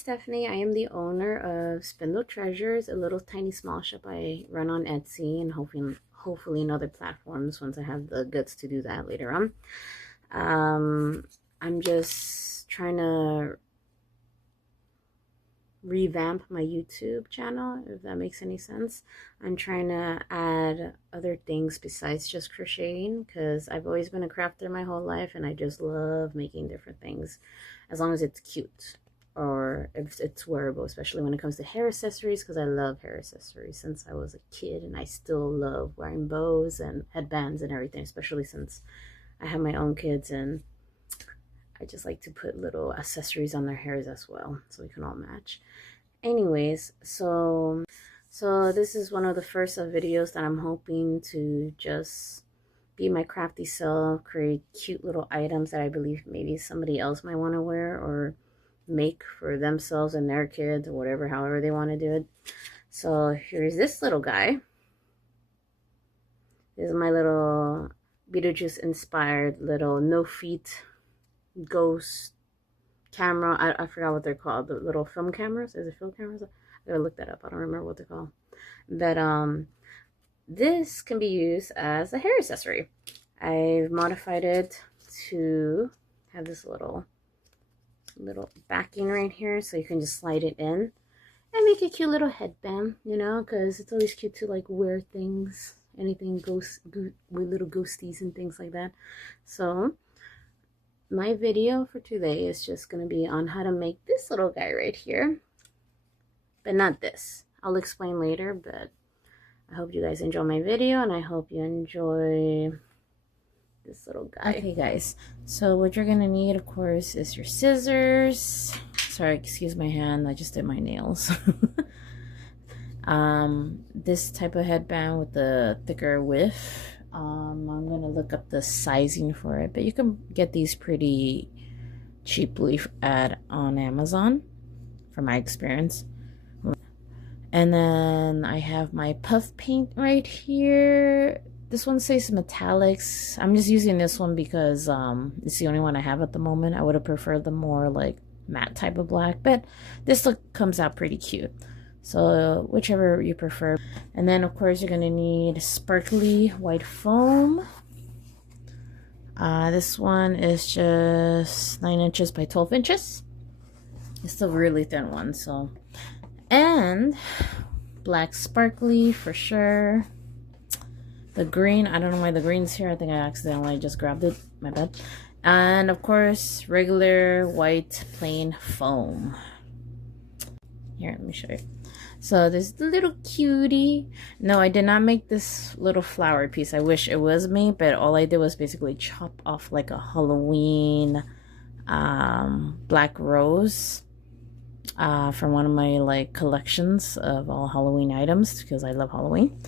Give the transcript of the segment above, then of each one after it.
Stephanie. I am the owner of Spindle Treasures, a little tiny small shop I run on Etsy and hopefully in other platforms once I have the guts to do that later on. I'm just trying to revamp my YouTube channel, if that makes any sense. I'm trying to add other things besides just crocheting, because I've always been a crafter my whole life and I just love making different things as long as it's cute or if it's wearable, especially when it comes to hair accessories, because I love hair accessories since I was a kid, and I still love wearing bows and headbands and everything, especially since I have my own kids and I just like to put little accessories on their hairs as well, so we can all match. Anyways, so this is one of the first videos that I'm hoping to just be my crafty self, create cute little items that I believe maybe somebody else might want to wear or make for themselves and their kids or whatever, however they want to do it. So here's this little guy. This is my little Beetlejuice inspired little no feet ghost camera. I forgot what they're called, the little film cameras. Is it film cameras? I gotta look that up. I don't remember what they're called. But this can be used as a hair accessory. I've modified it to have this little backing right here, so you can just slide it in and make a cute little headband, you know, because it's always cute to like wear things, anything with little ghosties and things like that. So my video for today is just going to be on how to make this little guy right here, but not this. I'll explain later, but I hope you guys enjoy my video, and I hope you enjoy this little guy. Okay guys, so what you're going to need, of course, is your scissors. Sorry, excuse my hand, I just did my nails. This type of headband with the thicker width. I'm gonna look up the sizing for it, but you can get these pretty cheaply on Amazon from my experience. And then I have my puff paint right here. This one says metallics. I'm just using this one because it's the only one I have at the moment. I would have preferred the more like matte type of black, but this look comes out pretty cute. So whichever you prefer. And then of course you're going to need sparkly white foam. This one is just 9 inches by 12 inches. It's still a really thin one. So, and black sparkly for sure. The green, I don't know why the green's here. I think I accidentally just grabbed it. My bad. And of course regular white plain foam. Here, let me show you. So this little cutie. No, I did not make this little flower piece. I wish it was me, but all I did was basically chop off like a Halloween black rose from one of my like collections of all Halloween items, because I love Halloween.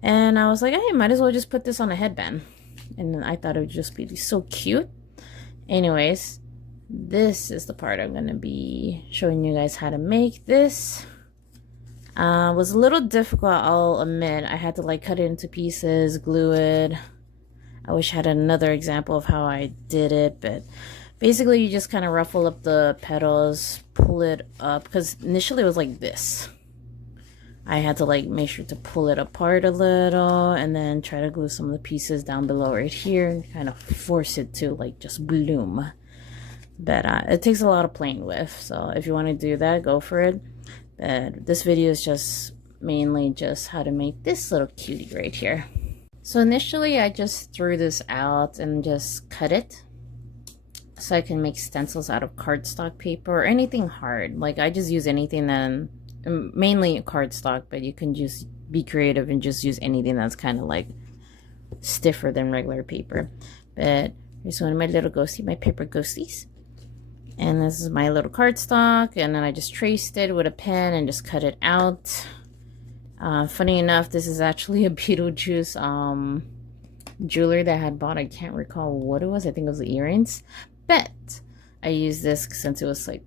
And I was like, hey, might as well just put this on a headband. And then I thought it would just be so cute. Anyways, this is the part I'm going to be showing you guys how to make this. Was a little difficult, I'll admit. I had to like cut it into pieces, glue it. I wish I had another example of how I did it, but basically you just kind of ruffle up the petals, pull it up, because initially it was like this. I had to like make sure to pull it apart a little and then try to glue some of the pieces down below right here and kind of force it to like just bloom. But it takes a lot of playing with, so if you want to do that, go for it. But this video is just mainly just how to make this little cutie right here. So initially I just threw this out and just cut it so I can make stencils out of cardstock paper or anything hard. Like I just use anything that, mainly cardstock, but you can just be creative and just use anything that's kind of like stiffer than regular paper. But here's one of my little ghosties, my paper ghosties. And this is my little cardstock, and then I just traced it with a pen and just cut it out. Funny enough, this is actually a Beetlejuice jewelry that I had bought. I can't recall what it was. I think it was the earrings. But I used this since it was like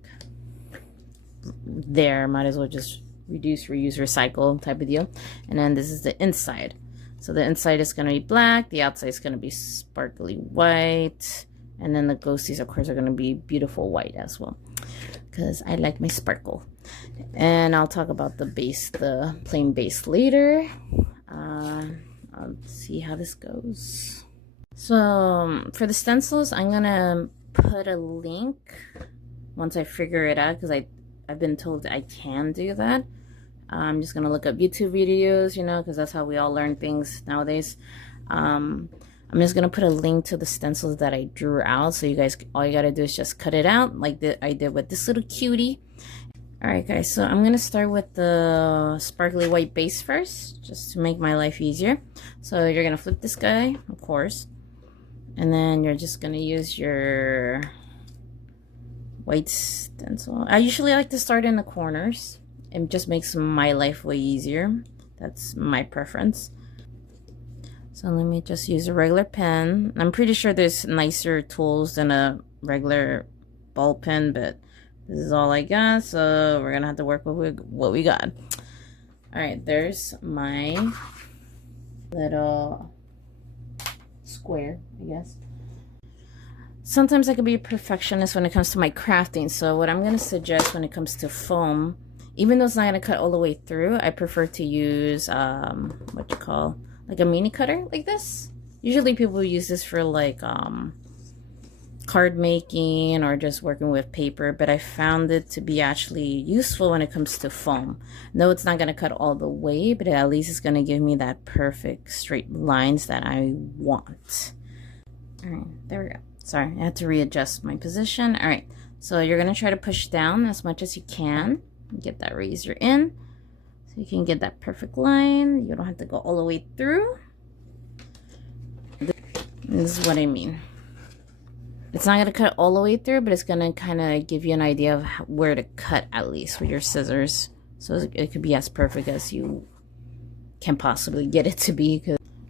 there. Might as well just reduce, reuse, recycle type of deal. And then this is the inside. So the inside is going to be black. The outside is going to be sparkly white. And then the ghosties, of course, are going to be beautiful white as well. because I like my sparkle. And I'll talk about the base, the plain base later. I'll see how this goes. So for the stencils, I'm gonna put a link once I figure it out, because I've been told I can do that. I'm just gonna look up YouTube videos, you know, because that's how we all learn things nowadays. I'm just gonna put a link to the stencils that I drew out, so you guys, all you gotta do is just cut it out like I did with this little cutie. All right, guys, so I'm gonna start with the sparkly white base first, just to make my life easier. So you're gonna flip this guy, of course, and then you're just gonna use your white stencil. I usually like to start in the corners. It just makes my life way easier. That's my preference. So let me just use a regular pen. I'm pretty sure there's nicer tools than a regular ball pen, but this is all I got, so we're gonna have to work with what we got. All right, there's my little square, I guess. Sometimes I can be a perfectionist when it comes to my crafting, so what I'm gonna suggest when it comes to foam, even though it's not gonna cut all the way through, I prefer to use what you call, like a mini cutter like this. Usually people use this for like card making or just working with paper, but I found it to be actually useful when it comes to foam. No, it's not going to cut all the way, but at least it's going to give me that perfect straight lines that I want. All right, there we go. Sorry, I had to readjust my position. All right, so you're going to try to push down as much as you can. Get that razor in so you can get that perfect line. You don't have to go all the way through. This is what I mean. It's not going to cut all the way through, but it's going to kind of give you an idea of where to cut, at least with your scissors. So it could be as perfect as you can possibly get it to be.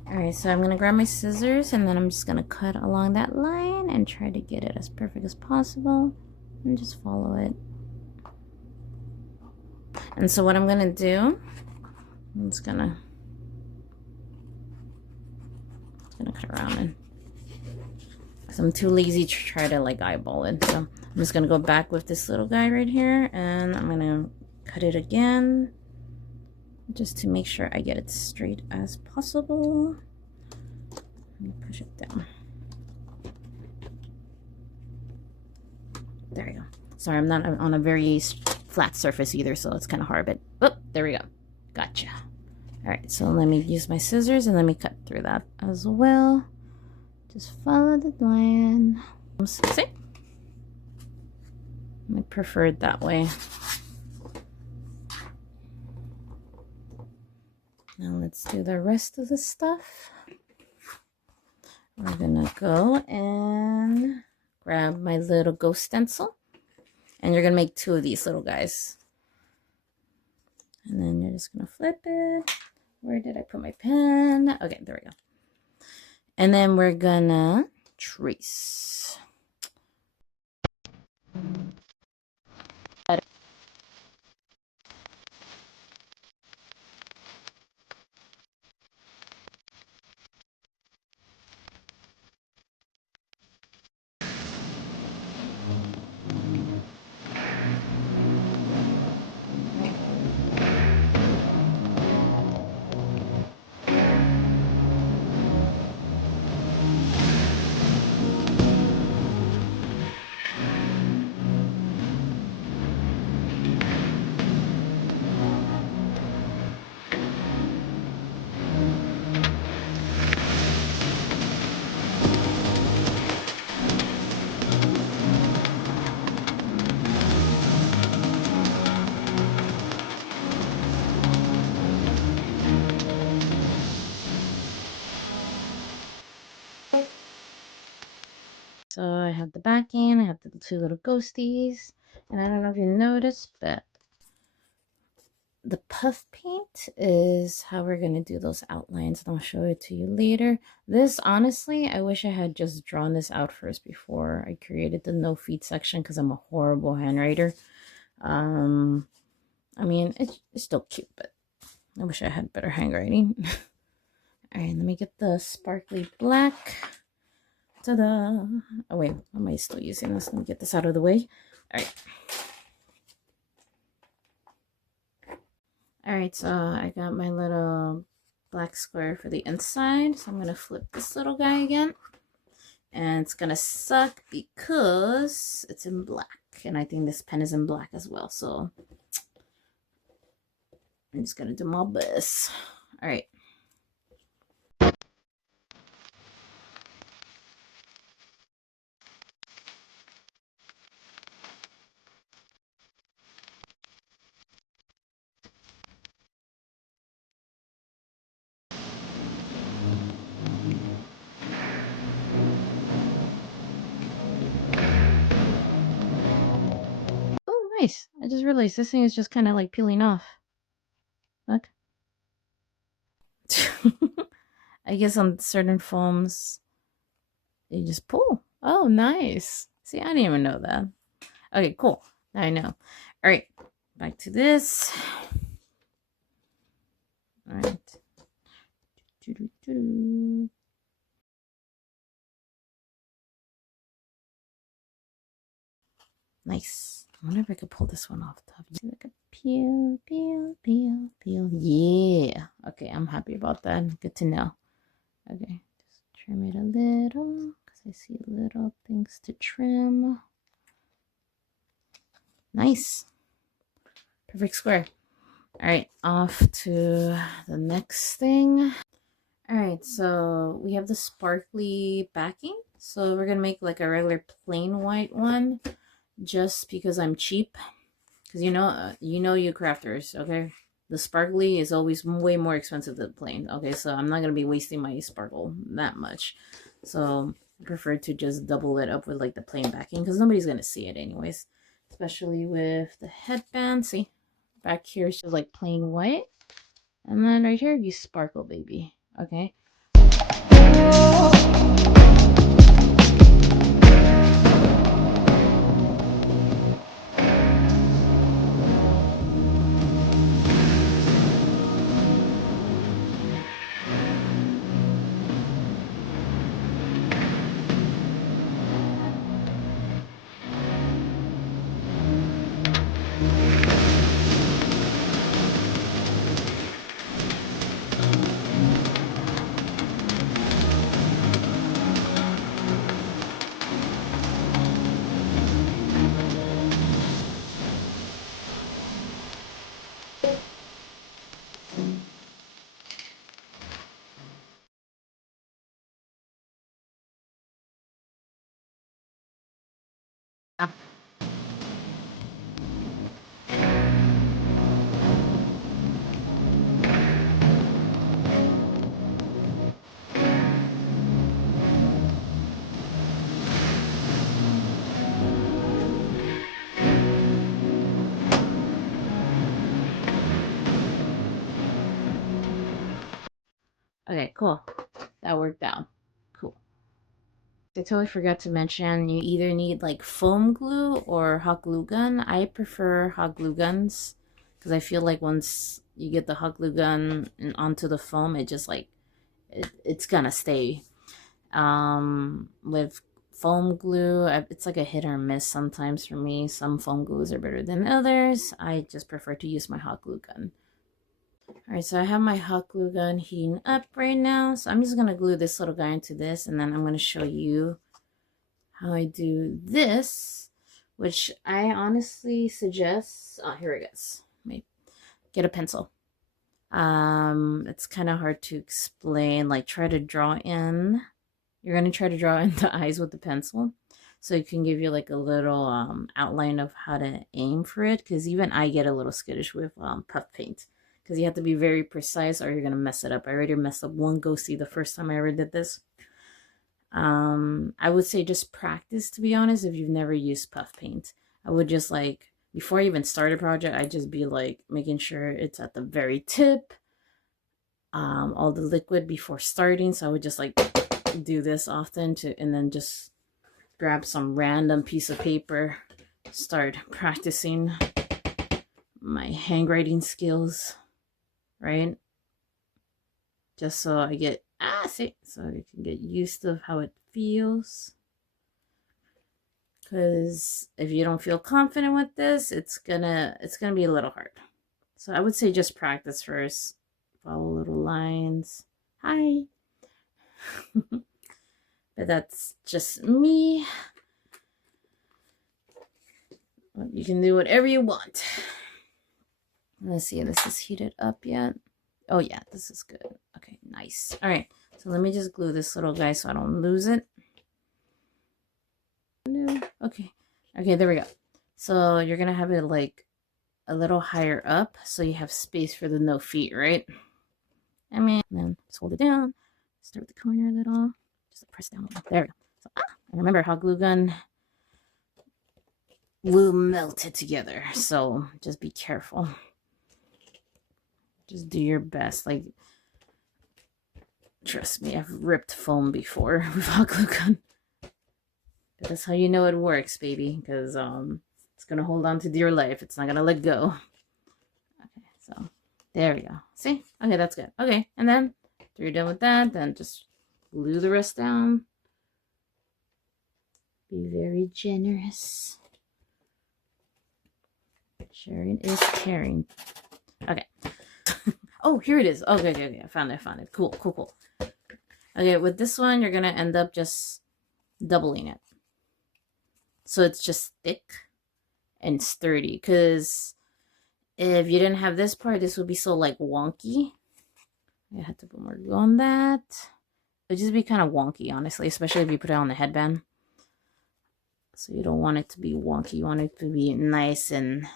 Alright, so I'm going to grab my scissors, and then I'm just going to cut along that line and try to get it as perfect as possible. And just follow it. And so what I'm going to do, I'm just going to cut around it. I'm too lazy to try to like eyeball it, so I'm just gonna go back with this little guy right here, and I'm gonna cut it again just to make sure I get it straight as possible. Let me push it down. There we go. Sorry, I'm not on a very flat surface either, so it's kind of hard, but oh, there we go. Gotcha. All right, so let me use my scissors and let me cut through that as well. Just follow the line. See? I prefer it that way. Now let's do the rest of the stuff. We're gonna go and grab my little ghost stencil. And you're gonna make 2 of these little guys. And then you're just gonna flip it. Where did I put my pen? Okay, there we go. And then we're gonna trace. So I have the backing, I have the 2 little ghosties, and I don't know if you noticed, but the puff paint is how we're going to do those outlines, and I'll show it to you later. This, honestly, I wish I had just drawn this out first before I created the no feet section, because I'm a horrible handwriter. I mean, it's still cute, but I wish I had better handwriting. All right, let me get the sparkly black. Ta-da! Oh wait, am I still using this? Let me get this out of the way. All right. Alright, so I got my little black square for the inside. So I'm going to flip this little guy again. And it's going to suck because it's in black. And I think this pen is in black as well. So I'm just going to do my best. Alright. Oh, nice. I just realized this thing is just kind of like peeling off. Look. I guess on certain foams, you just pull. Oh, nice. See, I didn't even know that. Okay, cool. Now I know. All right, back to this. All right. Nice. I wonder if I could pull this one off the top. Like a peel, peel, peel, peel. Yeah. Okay, I'm happy about that. Good to know. Okay, just trim it a little because I see little things to trim. Nice. Perfect square. All right, off to the next thing. All right, so we have the sparkly backing. So we're gonna make like a regular plain white one, just because I'm cheap. Because you crafters, okay? The sparkly is always way more expensive than plain. Okay, so I'm not gonna be wasting my sparkle that much. So I prefer to just double it up with like the plain backing because nobody's gonna see it anyways. Especially with the headband. See, back here is just like plain white. And then right here, you sparkle, baby. Okay. Okay, cool. That worked out. Cool. I totally forgot to mention you either need like foam glue or hot glue gun. I prefer hot glue guns because I feel like once you get the hot glue gun onto the foam, it just like it's gonna stay. With foam glue, it's like a hit or miss sometimes for me. Some foam glues are better than others. I just prefer to use my hot glue gun. Alright, so I have my hot glue gun heating up right now. So I'm just going to glue this little guy into this. And then I'm going to show you how I do this. Which I honestly suggest... Oh, here it is. Maybe get a pencil. It's kind of hard to explain. Like, try to draw in. You're going to try to draw in the eyes with the pencil. So it can give you like a little outline of how to aim for it. Because even I get a little skittish with puff paint. Because you have to be very precise or you're going to mess it up. I already messed up one ghosty the first time I ever did this. I would say just practice, to be honest, if you've never used puff paint. I would just like, before I even start a project, I'd just be like making sure it's at the very tip. All the liquid before starting. So I would just like do this often and then just grab some random piece of paper, start practicing my handwriting skills, right? Just so I get so I can get used to how it feels. Because if you don't feel confident with this, it's gonna be a little hard. So I would say just practice first. Follow little lines. Hi. But that's just me. You can do whatever you want. Let's see if this is heated up yet. Oh yeah, this is good. Okay, nice. All right, so let me just glue this little guy so I don't lose it. Okay, there we go. So you're gonna have it like a little higher up so you have space for the no feet, right? And then just hold it down. Start with the corner a little. Just press down. There we go. So, and remember how glue gun will melt it together. So just be careful. Just do your best. Like, trust me, I've ripped foam before with hot glue gun. But that's how you know it works, baby. Because it's gonna hold on to dear life. It's not gonna let go. Okay, so there we go. See? Okay, that's good. Okay, and then after you're done with that, then just glue the rest down. Be very generous. Sharing is caring. Okay. Oh, here it is. Okay. I found it. Cool. Okay, with this one, you're going to end up just doubling it. So it's just thick and sturdy. Because if you didn't have this part, this would be so, like, wonky. I had to put more glue on that. It would just be kind of wonky, honestly. Especially if you put it on the headband. So you don't want it to be wonky. You want it to be nice and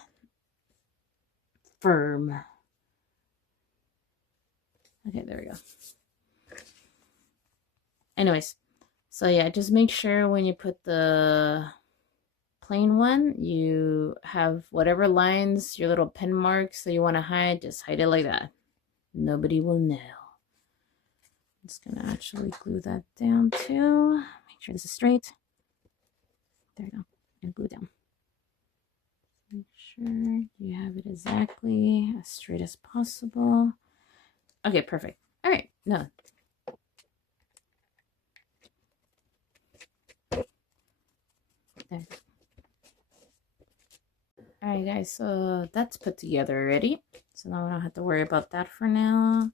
firm. Okay, there we go. Anyways, so yeah, just make sure when you put the plain one, you have whatever lines, your little pen marks that you want to hide, just hide it like that. Nobody will know. I'm just gonna actually glue that down too. Make sure this is straight. There we go. And glue it down. Make sure you have it exactly as straight as possible. Okay, perfect. All right, no. There. All right, guys, so that's put together already. So now I don't have to worry about that for now.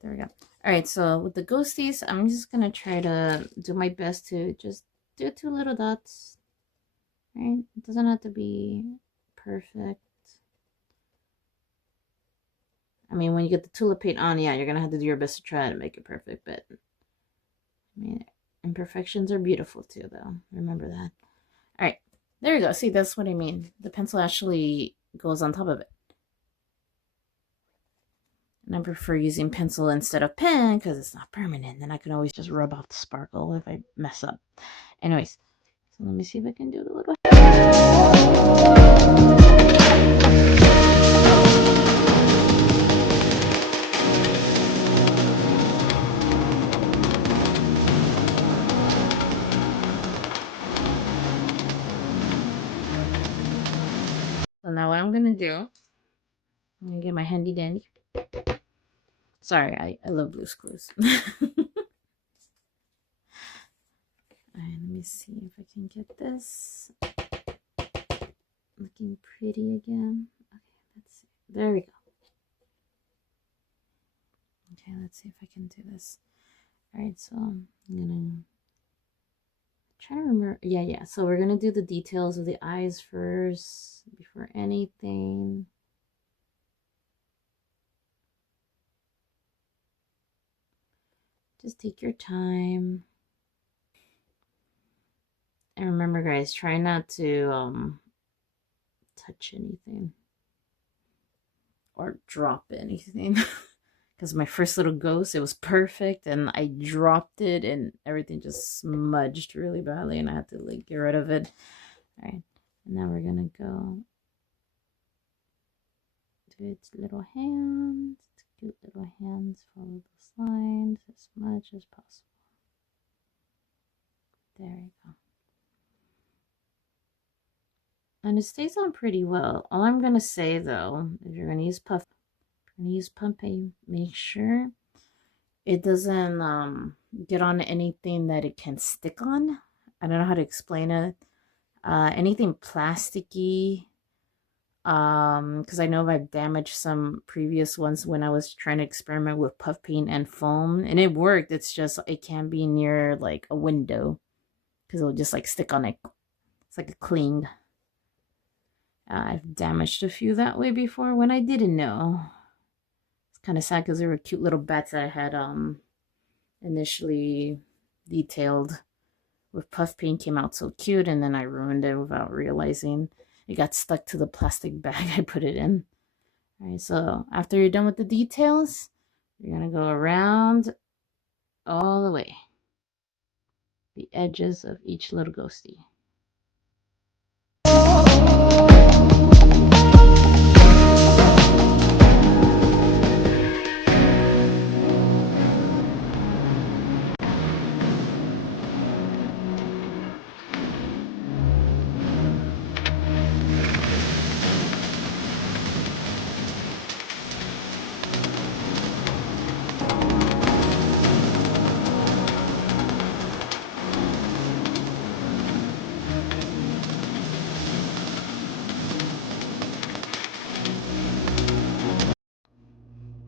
There we go. All right, so with the ghosties, I'm just going to try to do my best to just do 2 little dots. Right? It doesn't have to be perfect. I mean, when you get the tulip paint on, yeah, you're going to have to do your best to try to make it perfect. But, I mean, imperfections are beautiful too, though. Remember that. All right. There you go. See, that's what I mean. The pencil actually goes on top of it. And I prefer using pencil instead of pen because it's not permanent. Then I can always just rub off the sparkle if I mess up. Anyways, so let me see if I can do the little... So now what I'm going to do, I'm going to get my handy dandy. Sorry, I love Blue's Clues. Alright, let me see if I can get this looking pretty again. Okay, let's see. There we go. Okay, let's see if I can do this. Alright, so I'm gonna try to remember. Yeah. So we're gonna do the details of the eyes first before anything. Just take your time. And remember, guys, try not to touch anything or drop anything. Because my first little ghost, it was perfect, and I dropped it, and everything just smudged really badly, and I had to like get rid of it. All right, and now we're gonna go to its little hands. Its cute little hands. Follow those lines as much as possible. There we go. And it stays on pretty well. All I'm gonna say though, if you're gonna use puff. Use pumping, make sure it doesn't get on anything that it can stick on. I don't know how to explain it. Anything plasticky, Because I know I've damaged some previous ones when I was trying to experiment with puff paint and foam, and it worked. It's just it can't be near like a window because it'll just like stick on it. It's like a cling. I've damaged a few that way before when I didn't know. It's kind of sad because they were cute little bats that I had initially detailed with puff paint. Came out so cute, and then I ruined it without realizing. It got stuck to the plastic bag I put it in. All right, so after you're done with the details, you're gonna go around all the way the edges of each little ghosty.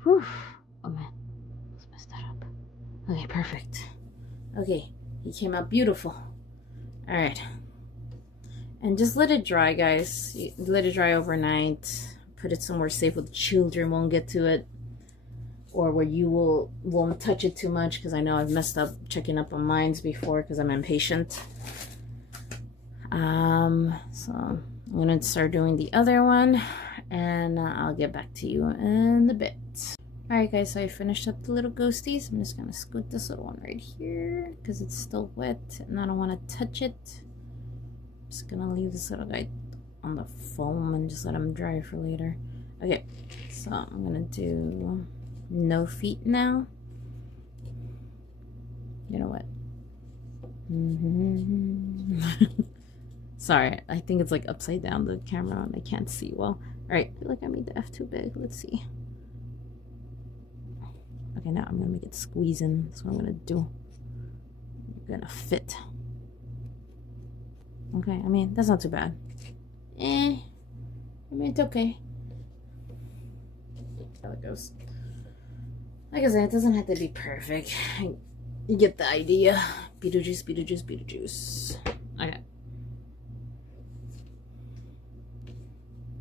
Whew. Oh man, let's mess that up. Okay, perfect. Okay, he came out beautiful. All right. And just let it dry, guys. Let it dry overnight. Put it somewhere safe where the children won't get to it. Or where you won't touch it too much, because I know I've messed up checking up on mines before because I'm impatient. So I'm gonna start doing the other one, and I'll get back to you in a bit. Alright guys, so I finished up the little ghosties. I'm just gonna scoot this little one right here because it's still wet and I don't want to touch it. I'm just gonna leave this little guy on the foam and just let him dry for later. Okay, so I'm gonna do no feet now. You know what? Sorry, I think it's like upside down the camera and I can't see well. Alright, I feel like I made the F too big. Let's see. Okay, now I'm gonna make it squeezing. That's what I'm gonna do. You're gonna fit. Okay, I mean, that's not too bad. I mean, it's okay. How it goes. Like I said, it doesn't have to be perfect. You get the idea. Beetlejuice, Beetlejuice, Beetlejuice. Okay.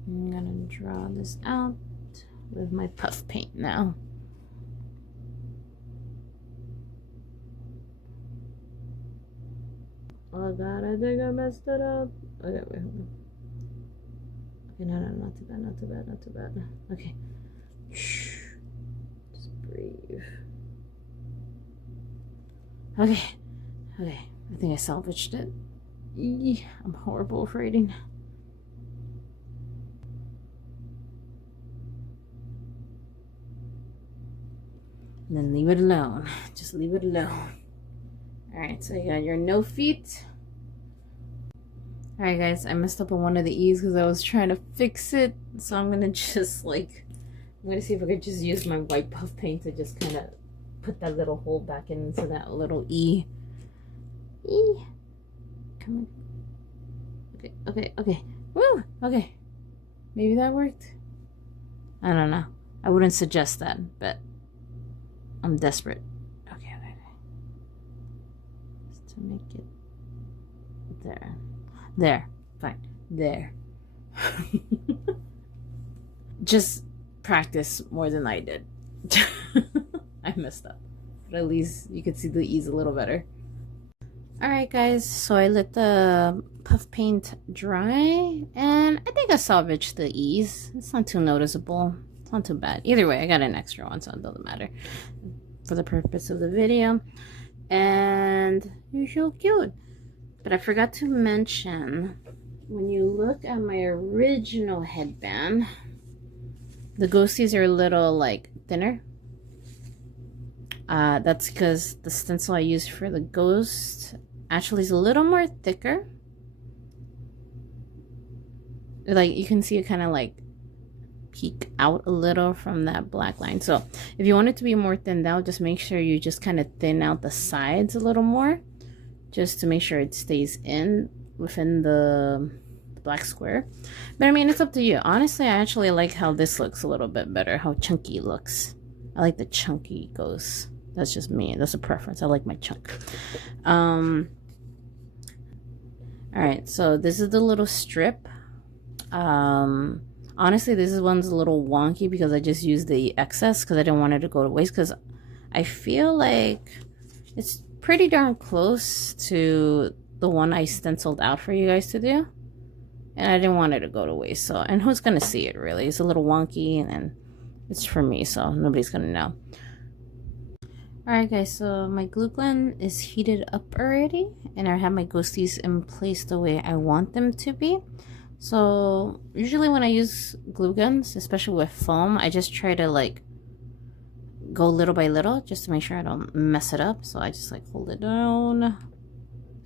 I'm gonna draw this out with my puff paint now. Oh god, I think I messed it up. Okay, wait, hold on. Okay, no, not too bad, not too bad, not too bad. Okay. Shh. Just breathe. Okay. Okay. I think I salvaged it. I'm horrible with writing. And then leave it alone. Just leave it alone. Alright, so you got your no feet. Alright guys, I messed up on one of the E's because I was trying to fix it. So I'm gonna just like, I'm gonna see if I could just use my white puff paint to just kind of put that little hole back into that little E. E. Come on. Okay, okay, okay. Woo! Okay. Maybe that worked. I don't know. I wouldn't suggest that, but I'm desperate. Okay, okay. Just to make it there. There. Fine. There. Just practice more than I did. I messed up. But at least you could see the E's a little better. Alright guys, so I let the puff paint dry and I think I salvaged the E's. It's not too noticeable. It's not too bad. Either way, I got an extra one, so it doesn't matter for the purpose of the video. And you're so cute. But I forgot to mention, when you look at my original headband, the ghosties are a little like thinner. That's because the stencil I used for the ghost actually is a little more thicker. Like you can see it kind of like peek out a little from that black line. So if you want it to be more thinned out, just make sure you just kind of thin out the sides a little more, just to make sure it stays in within the black square. But I mean, it's up to you. Honestly, I actually like how this looks a little bit better, how chunky it looks. I like the chunky goes. That's just me. That's a preference. I like my chunk. All right, so this is the little strip. Honestly, this one's a little wonky because I just used the excess because I didn't want it to go to waste, because I feel like it's pretty darn close to the one I stenciled out for you guys to do, and I didn't want it to go to waste. So, and who's gonna see it really? It's a little wonky, and it's for me, so nobody's gonna know. Alright guys, so my glue gun is heated up already, and I have my ghosties in place the way I want them to be. So usually when I use glue guns, especially with foam, I just try to like go little by little just to make sure I don't mess it up. So I just like hold it down,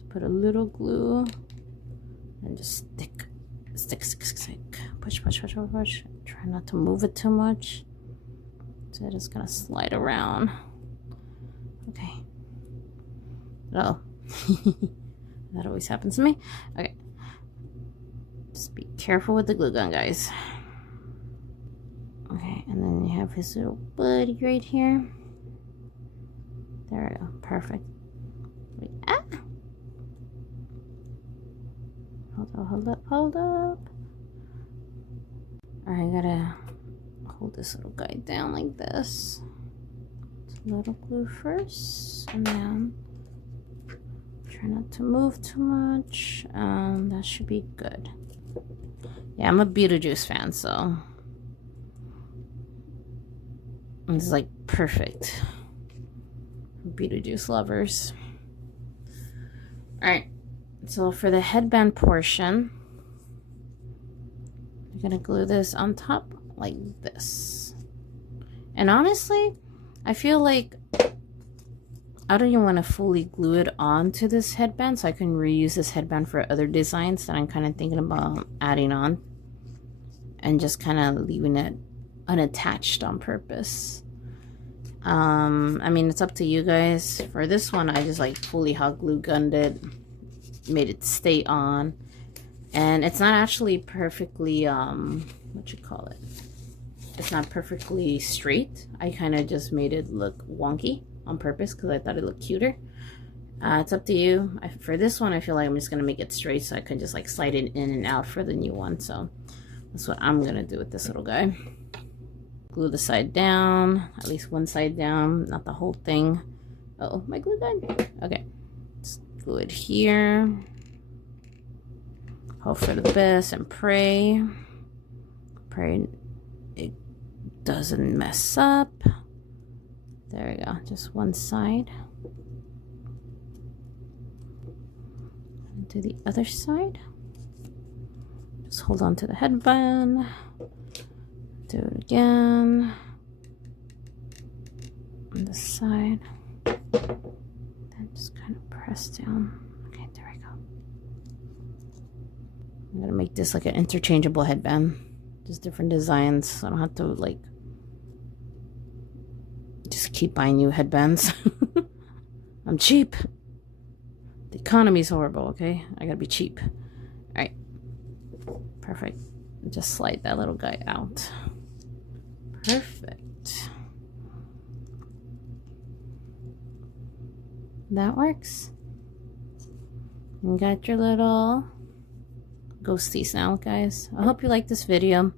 put a little glue, and just stick. Push. Try not to move it too much. So it's gonna slide around. Okay. Oh. That always happens to me. Okay. Just be careful with the glue gun, guys. Okay, and then you have his little buddy right here. There we go. Perfect. Wait, ah! Hold up. Alright, I gotta hold this little guy down like this. A little glue first, and then try not to move too much. That should be good. Yeah, I'm a Beetlejuice fan, so it's like perfect. Beetlejuice lovers. Alright, so for the headband portion, I'm gonna glue this on top like this. And honestly, I feel like I don't even want to fully glue it onto this headband, so I can reuse this headband for other designs that I'm kind of thinking about adding on, and just kind of leaving it unattached on purpose. I mean, it's up to you guys. For this one, I just like fully hot glue gunned it, made it stay on, and it's not actually perfectly what you call it, it's not perfectly straight. I kind of just made it look wonky on purpose because I thought it looked cuter. It's up to you. For this one, I feel like I'm just gonna make it straight so I can just like slide it in and out for the new one. So that's what I'm gonna do with this little guy. Glue the side down, at least one side down, not the whole thing. Uh-oh, my glue gun. Okay, let's glue it here. Hope for the best and pray it doesn't mess up. There we go, just one side. And to the other side. Just hold on to the headband. Do it again. On this side. Then just kind of press down. Okay, there we go. I'm gonna make this like an interchangeable headband. Just different designs, so I don't have to like just keep buying new headbands. I'm cheap. The economy's horrible, okay? I gotta be cheap. Alright. Perfect. Just slide that little guy out. Perfect. That works. You got your little ghosties now, guys. I hope you like this video.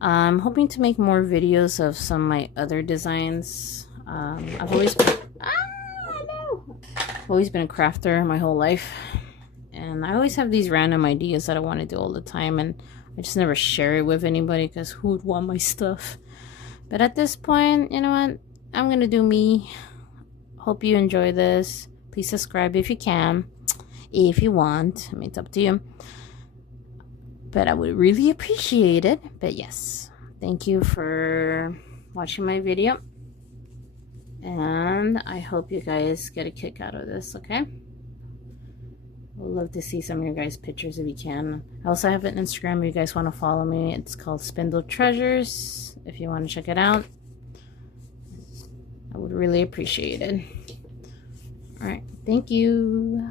I'm hoping to make more videos of some of my other designs. I've always been, I've always been a crafter my whole life, and I always have these random ideas that I want to do all the time, and I just never share it with anybody because who would want my stuff? But at this point, you know what? I'm gonna do me. Hope you enjoy this. Please subscribe if you can, if you want. I mean, it's up to you. But I would really appreciate it. But yes, thank you for watching my video, and I hope you guys get a kick out of this. Okay, I'd love to see some of your guys' pictures if you can. I also have an Instagram if you guys want to follow me. It's called Spindle Treasures. If you want to check it out, I would really appreciate it. All right, thank you.